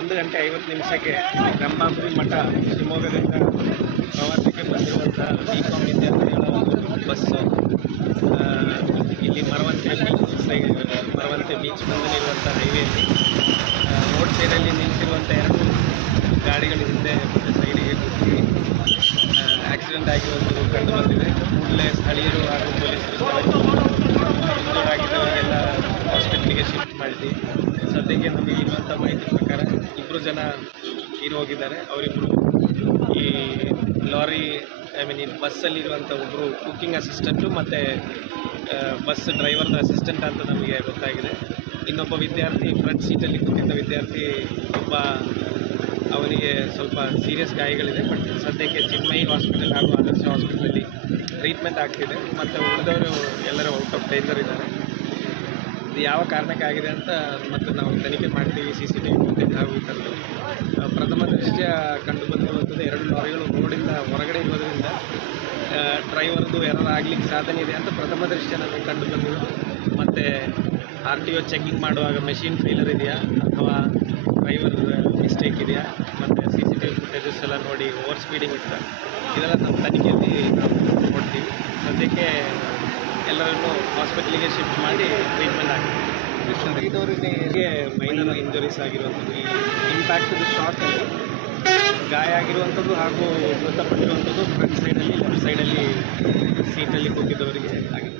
1 ಗಂಟೆ 50 ನಿಮಿಷಕ್ಕೆ ರಂಭಾಪುರಿ ಮಠ ಶಿವಮೊಗ್ಗದಿಂದ ಪ್ರವಾಸಕ್ಕೆ ಬಂದಿರುವಂಥ ಬಿಕಾಂ ವಿದ್ಯಾರ್ಥಿಗಳ ಒಂದು ಬಸ್ಸು ಇಲ್ಲಿ ಮರವಂತೆ ಬೀಚ್ ಮುಂದಿರುವಂಥ ಹೈವೇಲಿ ರೋಡ್ ಸೈಡಲ್ಲಿ ನಿಂತಿರುವಂಥ 2 ಗಾಡಿಗಳ ಹಿಂದೆ ಮತ್ತು ಸೈಡಿಗೆ ಕೂತಿ ಆಕ್ಸಿಡೆಂಟ್ ಆಗಿರುವಂಥದ್ದು ಕಂಡು ಬಂದಿದೆ. ಕೂಡಲೇ ಸ್ಥಳೀಯರು ಹಾಗೂ ಪೊಲೀಸರು ಇಂಜೂರಾಗಿದ್ದವರಿಗೆಲ್ಲ ಹಾಸ್ಪಿಟ್ಲಿಗೆ ಶಿಫ್ಟ್ ಮಾಡಿದ್ವಿ. ಸದ್ಯಕ್ಕೆ ನಮಗೆ ಇರುವಂಥ ಮಾಹಿತಿ ಪ್ರಕಾರ 2 ಜನ ತೀರಿ ಹೋಗಿದ್ದಾರೆ. ಅವರಿಬ್ಬರು ಈ ಲಾರಿ ಈ ಬಸ್ಸಲ್ಲಿರುವಂಥ ಒಬ್ಬರು ಕುಕ್ಕಿಂಗ್ ಅಸಿಸ್ಟೆಂಟು ಮತ್ತು ಬಸ್ ಡ್ರೈವರ್ನ ಅಸಿಸ್ಟೆಂಟ್ ಅಂತ ನಮಗೆ ಗೊತ್ತಾಗಿದೆ. ಇನ್ನೊಬ್ಬ ವಿದ್ಯಾರ್ಥಿ ಫ್ರಂಟ್ ಸೀಟಲ್ಲಿ ಕೂತಿದ್ದ ವಿದ್ಯಾರ್ಥಿ ಅವನಿಗೆ ಸ್ವಲ್ಪ ಸೀರಿಯಸ್ ಗಾಯಗಳಿದೆ. ಬಟ್ ಸದ್ಯಕ್ಕೆ ಚಿನ್ಮಯಿ ಹಾಸ್ಪಿಟಲ್ ಹಾಗೂ ಆದರ್ಶ ಹಾಸ್ಪಿಟಲಲ್ಲಿ ಟ್ರೀಟ್ಮೆಂಟ್ ಆಗ್ತಿದೆ. ಮತ್ತು ಉಳಿದವರು ಎಲ್ಲರೂ ಔಟ್ ಆಫ್ ಡೇಂಜರ್ ಇದ್ದಾರೆ. ಇದು ಯಾವ ಕಾರಣಕ್ಕಾಗಿದೆ ಅಂತ ಮತ್ತು ನಾವು ತನಿಖೆ ಮಾಡ್ತೀವಿ. CCTV ಫುಟೇಜ್ ಹಾಗೂ ಈ ಥರದ್ದು ಪ್ರಥಮ ದೃಷ್ಟ್ಯ ಕಂಡು ಬಂದಿರುವಂಥದ್ದು 2 ಲಾರಿಗಳು ರೋಡಿಂದ ಹೊರಗಡೆ ಇರೋದರಿಂದ ಡ್ರೈವರ್ದು ಎರರ್ ಆಗಲಿಕ್ಕೆ ಸಾಧನೆ ಇದೆ ಅಂತ ಪ್ರಥಮ ದೃಷ್ಟ್ಯ ನಮಗೆ ಕಂಡು ಬಂದಿರೋದು. ಮತ್ತು RTO ಚೆಕಿಂಗ್ ಮಾಡುವಾಗ ಮೆಷಿನ್ ಫೇಲರ್ ಇದೆಯಾ ಅಥವಾ ಡ್ರೈವರ್ ಮಿಸ್ಟೇಕ್ ಇದೆಯಾ ಮತ್ತು CCTV ಫುಟೇಜಸ್ ಎಲ್ಲ ನೋಡಿ ಓವರ್ ಸ್ಪೀಡಿಂಗ್ ಇತ್ತ ಇದೆಲ್ಲ ನಮ್ಮ ತನಿಖೆಯಲ್ಲಿ ನಾವು ನೋಡ್ತೀವಿ. ಸದ್ಯಕ್ಕೆ ಎಲ್ಲರನ್ನು ಹಾಸ್ಪಿಟ್ಲಿಗೆ ಶಿಫ್ಟ್ ಮಾಡಿ ಟ್ರೀಟ್ಮೆಂಟ್ ಆಗಿದೆ. ಇದವರಿಗೆ ಮೈನರ್ ಇಂಜುರೀಸ್ ಆಗಿರುವಂಥದ್ದು, ಈ ಇಂಪ್ಯಾಕ್ಟದು ಶಾಕಲ್ಲಿ ಗಾಯ ಆಗಿರುವಂಥದ್ದು ಹಾಗೂ ಮೃತಪಟ್ಟಿರುವಂಥದ್ದು ಫ್ರಂಟ್ ಸೈಡಲ್ಲಿ ಲೆಫ್ಟ್ ಸೈಡಲ್ಲಿ ಸೀಟಲ್ಲಿ ಕೂತಿದ್ದವರಿಗೆ ಆಗಿದೆ.